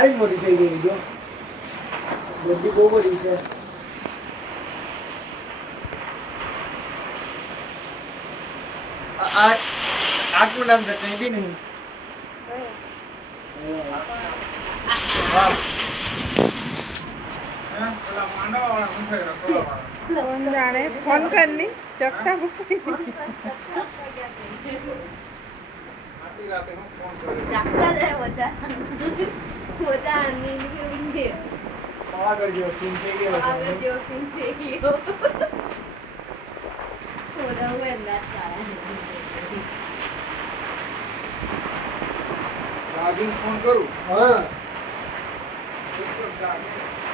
સારી મોટી થઈ ગઈ જો બધી બહુ બધી છે આ આટલું નામ છે કઈ બી નહીં जाने फोन करनी चक्का जागता है वजह नींद की उंगे આગળ જો સીન થઈ ગયો आगे जो सिंह थे की हो थोड़ा वो अंदाज आया રાજીન ફોન કરું હા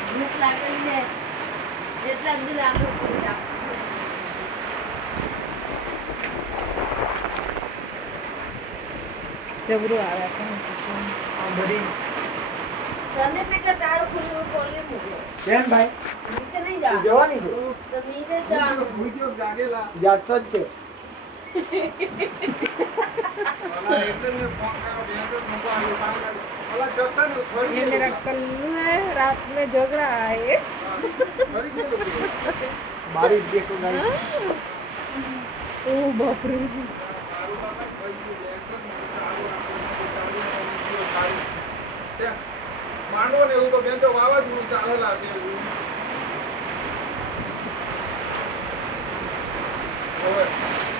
भूख लागली है જેટલા બધું આગળ કરી જા जबरू आया था આ બધી તને પેલા તારું ખુલ્લું ખોલી મૂક્યો કેમ ભાઈ નીચે નહીં જા જવાની છે તો નીચે જા ભૂઈ ગયો જાગેલા જાગતો જ છે અલા એટલે મેં ફોન કર્યો બે તો નતો આવ્યો કામ કર્યું અલા જતા ને ફરી ये मेरा कल्लू है रात में जग रहा है ફરી ગયો મારી જ દેખો ગાઈ ओ बाप रे મારું બાપા ફરી ગયું એક જ મને ચાલુ રાખો માંડવો ને એવું તો બેન તો વાવાઝોડું ચાલેલા છે હવે